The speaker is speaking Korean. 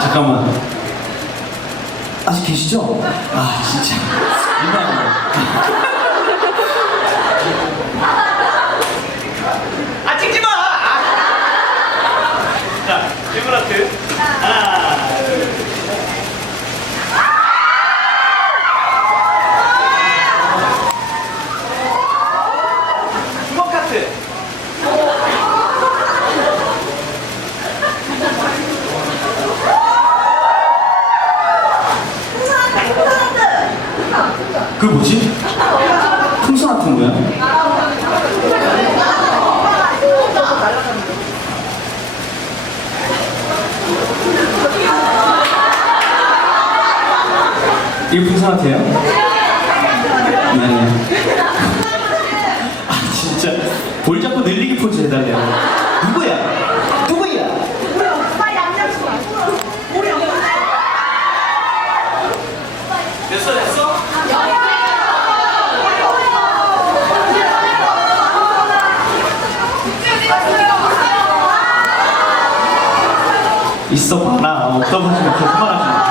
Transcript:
잠깐만. 아직 계시죠? 아, 진짜. 이상하네. 그 뭐지? 풍선 같은 거야? 이게 풍선 같아요? 네. 아 진짜 볼 잡고 늘리기 포즈 해달래요. 누구야? 누구야? 됐어, 됐어. 있어 봐라. 없다 보시면 거짓말하지 마.